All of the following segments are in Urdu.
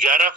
11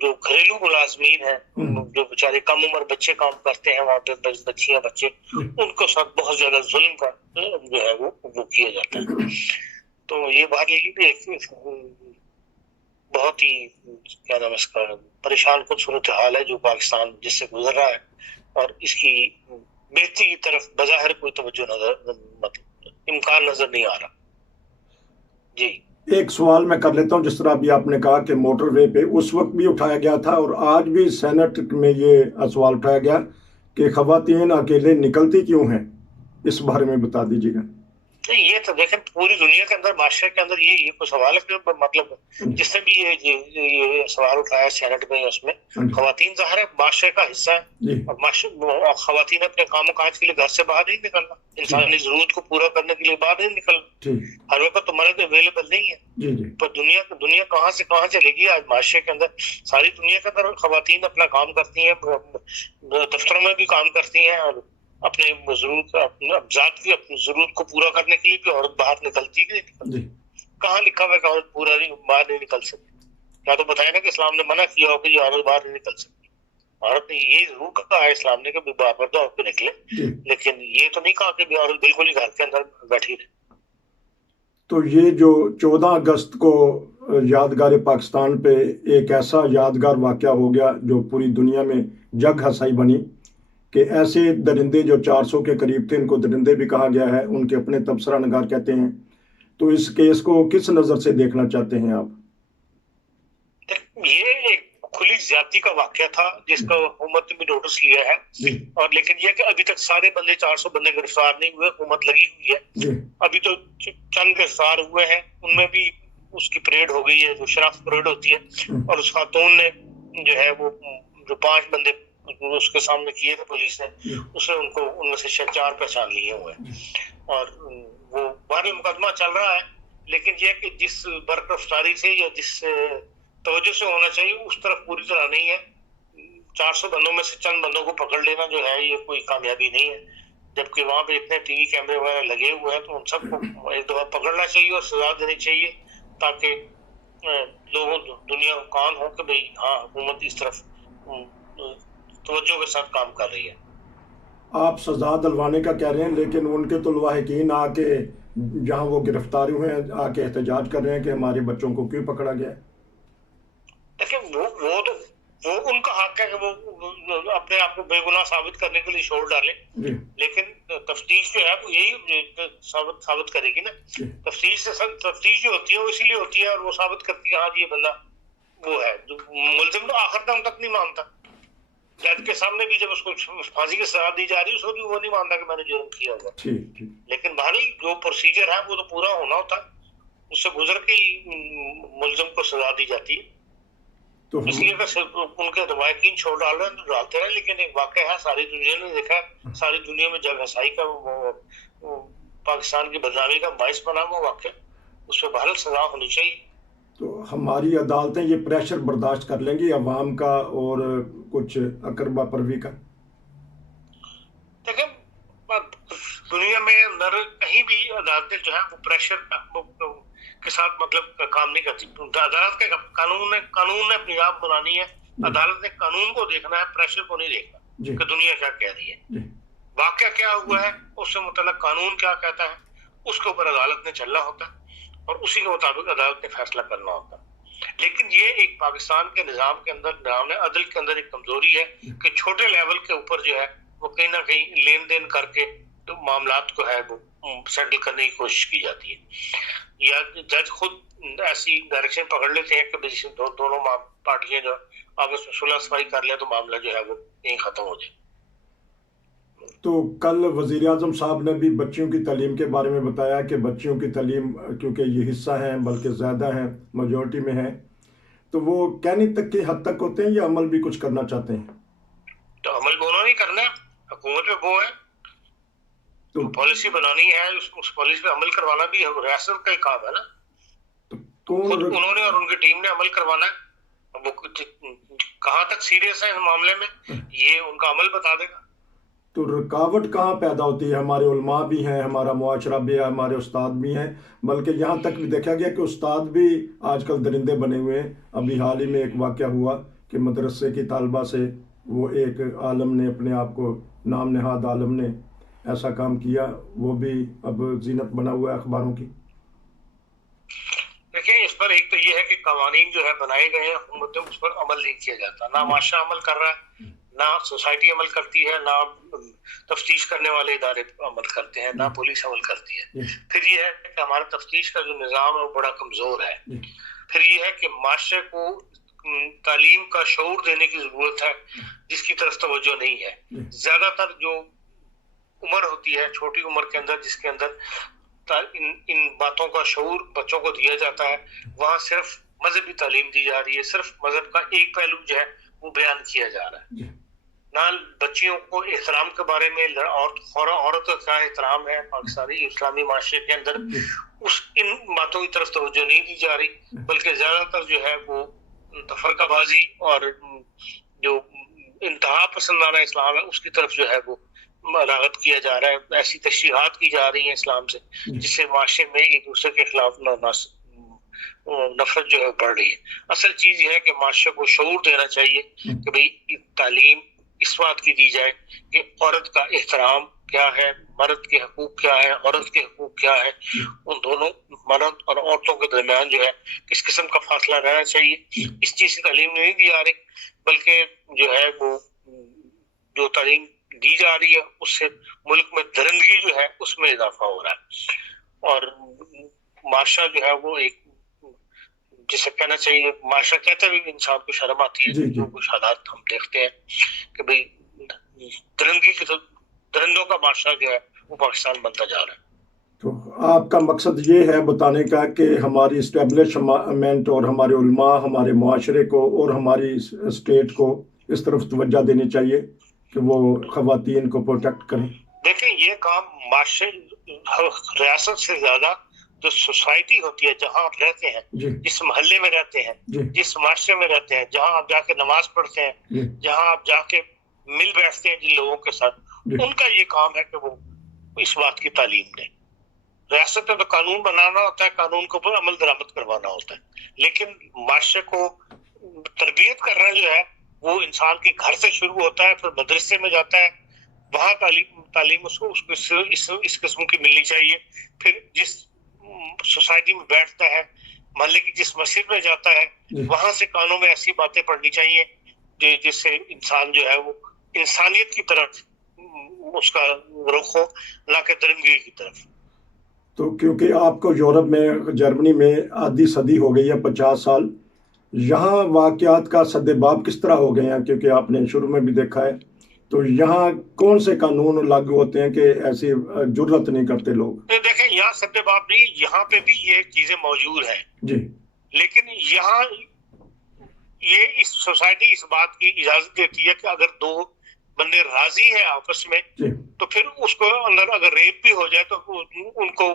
جو گھریلو ملازمین ہیں، جو بیچارے کم عمر بچے کام کرتے ہیں وہاں پہ، بچیاں بچے، ان کو ساتھ بہت زیادہ ظلم کا جو ہے وہ کیا جاتا ہے. تو یہ بات بہت ہی کیا نام اس کا پریشان کن صورتحال ہے جو پاکستان جس سے گزر رہا ہے، اور اس کی بہتری کی طرف بظاہر کوئی توجہ مطلب امکان نظر نہیں آ رہا. جی ایک سوال میں کر لیتا ہوں. جس طرح ابھی آپ نے کہا کہ موٹر وے پہ اس وقت بھی اٹھایا گیا تھا اور آج بھی سینٹ میں یہ سوال اٹھایا گیا کہ خواتین اکیلے نکلتی کیوں ہیں، اس بارے میں بتا دیجیے گا. نہیں، یہ تو دیکھیں پوری دنیا کے اندر، معاشرے کے اندر یہ کوئی سوال ہے کہ مطلب جس نے بھی یہ سوال اٹھایا سینٹ میں، اس میں خواتین ظاہر ہے معاشرے کا حصہ ہے، اور خواتین اپنے کام و کاج کے لیے گھر سے باہر نہیں نکلنا، انسانی ضرورت کو پورا کرنے کے لیے باہر نہیں نکلنا، ہر وقت تو مرد اویلیبل نہیں ہے. پر دنیا کہاں سے کہاں چلے گی آج معاشرے کے اندر. ساری دنیا کے اندر خواتین اپنا کام کرتی ہیں، دفتروں میں بھی کام کرتی ہیں، اور اپنے ضرورت ذات کی اپنی ضرورت کو پورا کرنے کے لیے بھی عورت باہر نکلتی ہے کہ نہیں نکلتی؟ کہاں لکھا ہوا ہے کہ عورت باہر نہیں نکل سکتی؟ کیا تو بتائیں نا کہ اسلام نے منع کیا ہو کہ یہ عورت باہر نہیں نکل سکتی. عورت نے یہ ضرور کہا ہے اسلام نے کہ باپردہ ہو کے نکلے، لیکن یہ تو نہیں کہا کہ عورت بالکل ہی گھر کے اندر بیٹھی رہے. تو یہ جو 14 اگست کو یادگار پاکستان پہ ایک ایسا یادگار واقعہ ہو گیا جو پوری دنیا میں جگ ہنسائی بنی، کہ ایسے درندے جو 400 کے قریب تھے، ان کو درندے بھی کہا گیا ہے، ان کے اپنے تبصرہ نگار کہتے ہیں. تو اس کیس کو کس نظر سے دیکھنا چاہتے ہیں آپ؟ یہ ایک کھلی زیادتی کا واقعہ تھا جس کا حکومت نے بھی نوٹس لیا ہے، اور لیکن یہ کہ ابھی تک سارے بندے 400 بندے گرفتار نہیں ہوئے. حکومت لگی ہوئی ہے، ابھی تو چند گرفتار ہوئے ہیں، ان میں بھی اس کی پریڈ ہو گئی ہے جو شناخت پریڈ ہوتی ہے، اور اس خاتون نے جو ہے وہ جو 5 بندے اس کے سامنے کیے تھے پولیس نے، اس نے ان میں سے 4 پہچان لیے ہوئے ہیں، اور وہ بہرحال مقدمہ چل رہا ہے. لیکن یہ کہ جس برق رفتاری سے یا جس توجہ سے ہونا چاہیے اس طرف پوری طرح نہیں ہے. 400 بندوں میں سے چند بندوں کو پکڑ لینا جو ہے یہ کوئی کامیابی نہیں ہے، جبکہ وہاں پہ اتنے ٹی وی کیمرے وغیرہ لگے ہوئے ہیں. تو ان سب کو ایک دفعہ پکڑنا چاہیے اور سزا دینی چاہیے، تاکہ لوگوں دنیا کو کان ہو کہ بھئی ہاں حکومت اس طرف توجہ کے ساتھ کام کر رہی ہے. آپ سزا دلوانے کا کہہ رہے ہیں، لیکن ان کے تو لواحقین آ کے جہاں وہ گرفتاری ہوئے ہیں آ کے احتجاج کر رہے ہیں کہ ہمارے بچوں کو کیوں پکڑا گیا ہے. لیکن وہ ان کا حق ہے کہ وہ اپنے آپ کو بے گناہ ثابت کرنے کے لیے چھوڑ ڈالیں، لیکن تفتیش جو ہے وہ یہی ثابت کرے گی نا. تفتیش جو ہوتی ہے وہ اسی لیے ہوتی ہے، اور وہ ثابت کرتی ہے ہاں جی یہ بندہ وہ ہے. ملزم تو آخر دم تک نہیں مانتا. جج کے سامنے بھی جب اس کو پھانسی کی سزا دی جا رہی ہے، اس کو بھی وہ نہیں مانتا کہ میں نے جرم کیا ہوگا. لیکن بہرحال جو پروسیجر ہے وہ تو پورا ہونا ہوتا ہے، اس سے گزر کے ہی ملزم کو سزا دی جاتی ہے. اس لیے کہ ان کے روایتین چھوڑ ڈال رہے ہیں تو ڈالتے رہے، لیکن ایک واقعہ ہے ساری دنیا نے دیکھا ہے، ساری دنیا میں جگ ہنسائی کا پاکستان کی بدنامی کا باعث بنا ہوا واقعہ، اس پہ بہرحال سزا ہونی چاہیے. تو ہماری عدالتیں یہ پریشر برداشت کر لیں گی عوام کا اور کچھ اقربا پروی کا؟ دیکھیں دنیا میں اندر کہیں بھی عدالتیں جو ہے وہ پریشر کے ساتھ مطلب کام نہیں کرتی. عدالت کے قانون نے اپنی آپ بنانی ہے، عدالت نے قانون کو دیکھنا ہے، پریشر کو نہیں دیکھنا کہ دنیا کیا کہہ رہی ہے. واقعہ کیا ہوا ہے اس سے متعلق قانون کیا کہتا ہے، اس کے اوپر عدالت نے چلنا ہوتا ہے، اور اسی کے مطابق عدالت نے فیصلہ کرنا ہوتا ہے. لیکن یہ ایک پاکستان کے نظام کے اندر، نظام عدل کے اندر ایک کمزوری ہے کہ چھوٹے لیول کے اوپر جو ہے وہ کہیں نہ کہیں لین دین کر کے تو معاملات کو ہے وہ سیٹل کرنے کی کوشش کی جاتی ہے، یا جج خود ایسی ڈائریکشن پکڑ لیتے ہیں کہ دونوں پارٹیاں جو آپس میں صلح صفائی کر لیں تو معاملہ جو ہے وہ یہیں ختم ہو جائے. تو کل وزیر اعظم صاحب نے بھی بچیوں کی تعلیم کے بارے میں بتایا کہ بچیوں کی تعلیم کیونکہ یہ حصہ ہیں بلکہ زیادہ ہیں، میجورٹی میں ہیں، تو وہ کہنے تک کی حد تک ہوتے ہیں یا عمل بھی کچھ کرنا چاہتے ہیں؟ تو عمل انہوں نے کرنا ہے، حکومت میں وہ ہے، تو پالیسی بنانی ہے، اس پالیسی پہ عمل کروانا بھی ریاست کا ہی کام ہے نا. خود انہوں نے اور ان کی ٹیم نے عمل کروانا ہے. وہ کہاں تک سیریس ہے اس معاملے میں یہ ان کا عمل بتا دے گا. تو رکاوٹ کہاں پیدا ہوتی ہے؟ ہمارے علماء بھی ہیں، ہمارا معاشرہ بھی ہے، ہمارے استاد بھی ہیں، بلکہ یہاں تک بھی دیکھا گیا کہ استاد بھی آج کل درندے بنے ہوئے ہیں. ابھی حال ہی میں ایک واقعہ ہوا کہ مدرسے کی طالبہ سے وہ ایک عالم نے اپنے آپ کو نام نہاد عالم نے ایسا کام کیا، وہ بھی اب زینت بنا ہوا ہے اخباروں کی؟ دیکھیں اس پر ایک تو یہ ہے کہ قوانین جو ہے بنائے گئے ہیں، حکومتیں اس پر عمل نہیں کیا جاتا، نہ معاشرہ عمل کر رہا ہے، نہ سوسائٹی عمل کرتی ہے، نہ تفتیش کرنے والے ادارے عمل کرتے ہیں، نہ پولیس عمل کرتی ہے۔ پھر یہ ہے کہ ہمارا تفتیش کا جو نظام ہے وہ بڑا کمزور ہے۔ پھر یہ ہے کہ معاشرے کو تعلیم کا شعور دینے کی ضرورت ہے، جس کی طرف توجہ نہیں ہے۔ زیادہ تر جو عمر ہوتی ہے چھوٹی عمر کے اندر، جس کے اندر ان باتوں کا شعور بچوں کو دیا جاتا ہے، وہاں صرف مذہبی تعلیم دی جا رہی ہے، صرف مذہب کا ایک پہلو جو ہے وہ بیان کیا جا رہا ہے۔ نہ بچیوں کو احترام کے بارے میں، عورت کا کیا احترام ہے پاکستانی اسلامی معاشرے کے اندر، ان باتوں کی طرف توجہ نہیں دی جا رہی، بلکہ زیادہ تر جو ہے وہ تفرقہ بازی اور جو انتہا پسندانہ اسلام ہے اس کی طرف جو ہے وہ راغب کیا جا رہا ہے۔ ایسی تشریحات کی جا رہی ہیں اسلام سے جس سے معاشرے میں ایک دوسرے کے خلاف نفرت جو ہے بڑھ رہی ہے۔ اصل چیز یہ ہے کہ معاشرے کو شعور دینا چاہیے کہ بھئی تعلیم اس بات کی دی جائے کہ عورت کا احترام کیا ہے، مرد کے حقوق کیا ہے، عورت کے حقوق کیا ہے، ان دونوں مرد اور عورتوں کے درمیان جو ہے کس قسم کا فاصلہ رہنا چاہیے، اس چیز کی تعلیم نہیں دی جا رہی، بلکہ جو ہے وہ جو تعلیم دی جا رہی ہے اس سے ملک میں درندگی جو ہے اس میں اضافہ ہو رہا ہے، اور معاشرہ جو ہے وہ ایک جسے کہنا چاہیے، معاشرہ کہتے ہوئے انسان کو شرم آتی ہے جو کچھ حالات ہم دیکھتے ہیں کہ بھئی درندگی کی تو درندوں کا معاشرہ جو ہے وہ پاکستان بنتا جا رہا ہے۔ تو آپ کا مقصد یہ ہے بتانے کا کہ ہماری اسٹیبلشمنٹ اور ہمارے علماء ہمارے معاشرے کو اور ہماری اسٹیٹ کو اس طرف توجہ دینی چاہیے کہ وہ خواتین کو پروٹیکٹ کریں؟ دیکھیں یہ کام معاشرے ریاست سے زیادہ جو سوسائٹی ہوتی ہے، جہاں آپ رہتے ہیں، جس محلے میں رہتے ہیں، جس معاشرے میں رہتے ہیں، جہاں آپ جا کے نماز پڑھتے ہیں، جہاں آپ جا کے مل بیٹھتے ہیں جن لوگوں کے ساتھ، ان کا یہ کام ہے کہ وہ اس بات کی تعلیم دیں۔ ریاست میں تو قانون بنانا ہوتا ہے، قانون کے اوپر عمل درآمد کروانا ہوتا ہے، لیکن معاشرے کو تربیت کرنا جو ہے وہ انسان کے گھر سے شروع ہوتا ہے، پھر مدرسے میں جاتا ہے، وہاں تعلیم اس کو اس قسم کی ملنی چاہیے، پھر جس سوسائٹی میں بیٹھتا ہے، محلے کی جس مسجد میں جاتا ہے، وہاں سے کانوں میں ایسی باتیں پڑھنی چاہیے جس سے انسان جو ہے وہ انسانیت کی طرف اس کا رخ ہو، نہ کہ درندگی کی طرف۔ تو کیونکہ آپ کو یورپ میں، جرمنی میں آدھی صدی ہو گئی ہے، 50 سال، یہاں واقعات کا سد باب کس طرح ہو گئے ہیں؟ کیونکہ آپ نے شروع میں بھی دیکھا ہے، تو یہاں کون سے قانون لاگو ہوتے ہیں کہ ایسی جرت نہیں کرتے لوگ؟ دیکھیں یہاں سد باب نہیں، یہاں پہ بھی یہ چیزیں موجود ہیں جی، لیکن یہاں یہ اس سوسائٹی اس بات کی اجازت دیتی ہے کہ اگر دو بندے راضی ہیں آپس میں تو پھر اس کو اندر اگر ریپ بھی ہو جائے تو ان کو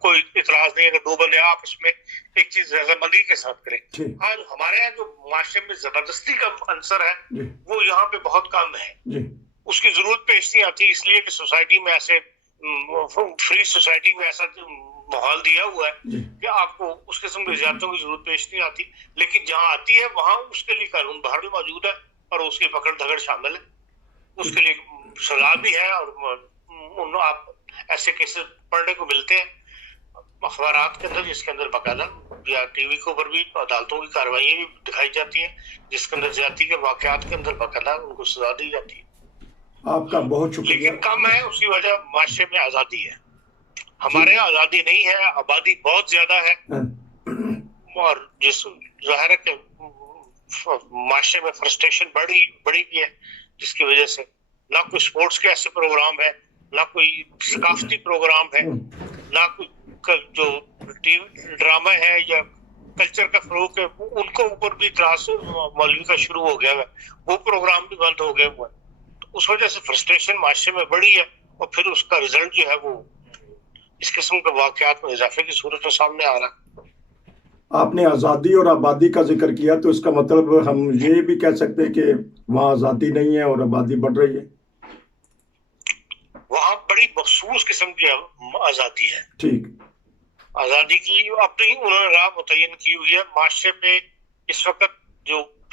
کوئی اعتراض نہیں ہے کہ دو بندے آپس میں ایک چیز رضامندی کے ساتھ کریں۔ آج ہمارے یہاں جو معاشرے میں زبردستی کا عنصر ہے وہ یہاں پہ بہت کم ہے، اس کی ضرورت پیش نہیں آتی، اس لیے کہ سوسائٹی میں ایسے فری سوسائٹی میں ایسا ماحول دیا ہوا ہے کہ آپ کو اس قسم کی زیادتیوں کی ضرورت پیش نہیں آتی، لیکن جہاں آتی ہے وہاں اس کے لیے قانون باہر بھی موجود ہے اور اس کی پکڑ دھگڑ شامل ہے، اس کے لیے سزا بھی ہے، اور آپ ایسے کیسز پڑھنے کو ملتے ہیں اخبارات کے اندر جس کے اندر باقاعدہ یا ٹی وی کے اوپر بھی عدالتوں کی کارروائیاں بھی دکھائی جاتی ہیں جس کے اندر زیادتی کے واقعات کے اندر باقاعدہ ان کو سزا دی جاتی ہے۔ آپ کا بہت شکریہ۔ لیکن کم ہے، اسی وجہ معاشرے میں آزادی ہے، ہمارے یہاں آزادی نہیں ہے، آبادی بہت زیادہ ہے، اور جس ظاہر ہے کہ معاشرے میں فرسٹریشن بڑی بھی ہے، جس کی وجہ سے نہ کوئی سپورٹس کے ایسے پروگرام ہے، نہ کوئی ثقافتی پروگرام ہے، نہ کوئی جو ڈرامہ ہے یا کلچر کا فروغ ہے، ان کو اوپر بھی اعتراض مولوی کا شروع ہو گیا ہے، وہ پروگرام بھی بند ہو گئے ہوئے ہیں، تو اس وجہ سے فرسٹریشن معاشرے میں بڑی ہے، اور پھر اس کا رزلٹ جو ہے وہ اس قسم کے واقعات میں اضافے کی صورت میں سامنے آ رہا ہے۔ آپ نے آزادی اور آبادی کا ذکر کیا، تو اس کا مطلب ہم یہ بھی کہہ سکتے ہیں کہ وہاں آزادی نہیں ہے اور آبادی بڑھ رہی ہے؟ وہاں بڑی مخصوص قسم کی آزادی ہے، ٹھیک، آزادی کی اپنی انہوں نے راہ متعین کی ہوئی ہے۔ معاشرے پہ اس وقت جو